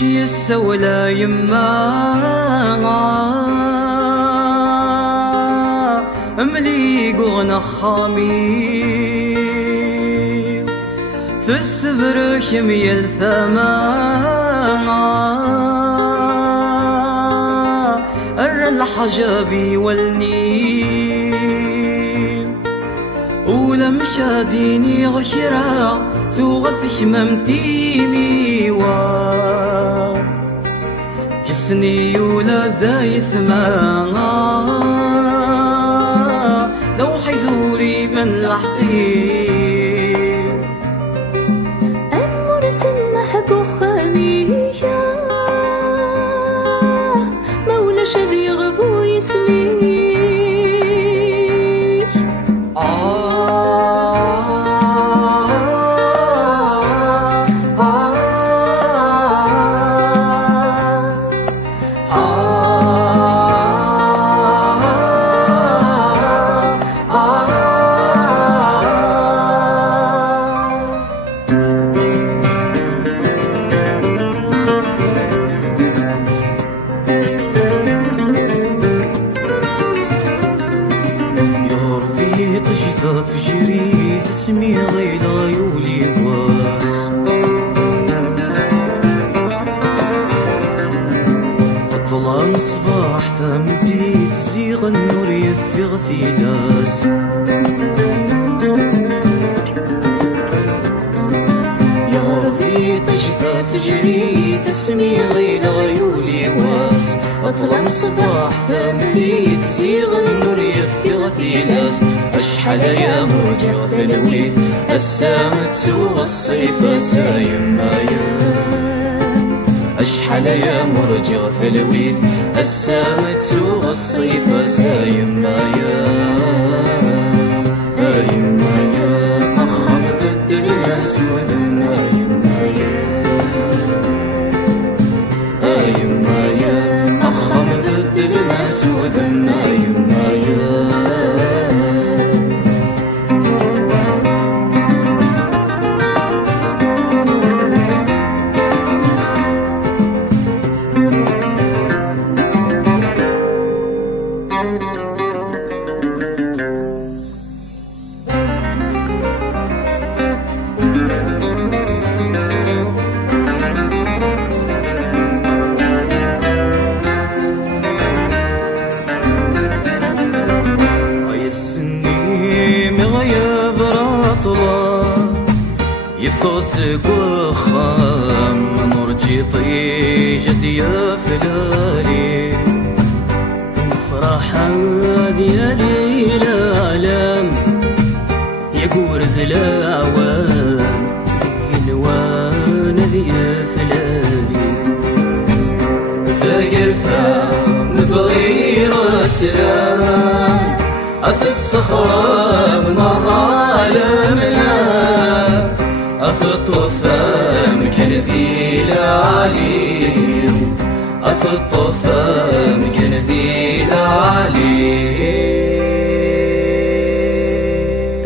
شي السولا يما ملي قغنا خامي في السبر شمي الثمان أرى الحجابي والنيم ولم شاديني غشرا ثوغث شممتي ميوا كسني ولا ذا يسمع لو حيزوري من لحقي المرسل محبو خميشة مولا شذي غفو يسميش فجري تسمي غير عيولي باس طلع مصباح ثمدي تزيغ النور يفي غثيلاس يا ربي تجثى فجري تسمي غير عيولي واس طلع مصباح ثمدي تزيغ النور يفي غثيلاس أشحال يا مرجع ثلويث الساعة سوى الصيف سايم مايا أشحال يا مرجع ثلويث الساعة سوى الصيف سايم مايا هايم مايا أخم ضد الناس وذن هايم مايا هايم مايا أخم ضد الناس وذن هايم مايا يفوسك وخام نرجي طيجة يا فلالي فرحة ديالي العالم يقول ذي العوام الوان ذي فلالي ذاكر فام نبغي رسلان أث الصخرة مرة عالمنا أثطفام كنذي العليم أثطفام كنذي العليم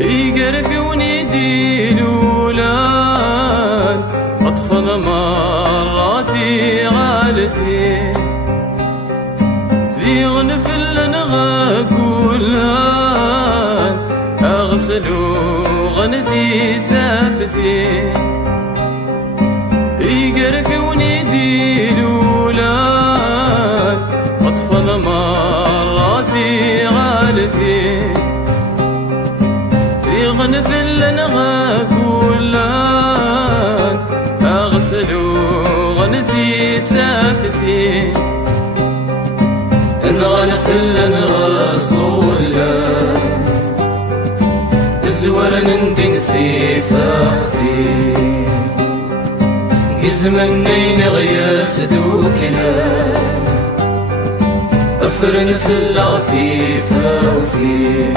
يقرفي ونيدي لولان أطفال مراتي غالثي زيغن في النغا كلان أغسلوا غنثي سافتي يقرفي ونيدي لولان أطفال مراتي غالثي يغنف النغا كلان أغسلوا غنثي سافتي نغنف النغا صولان زور ندين في فخذي يزمني نغياس دوكنا أفرن في الغثي فوثي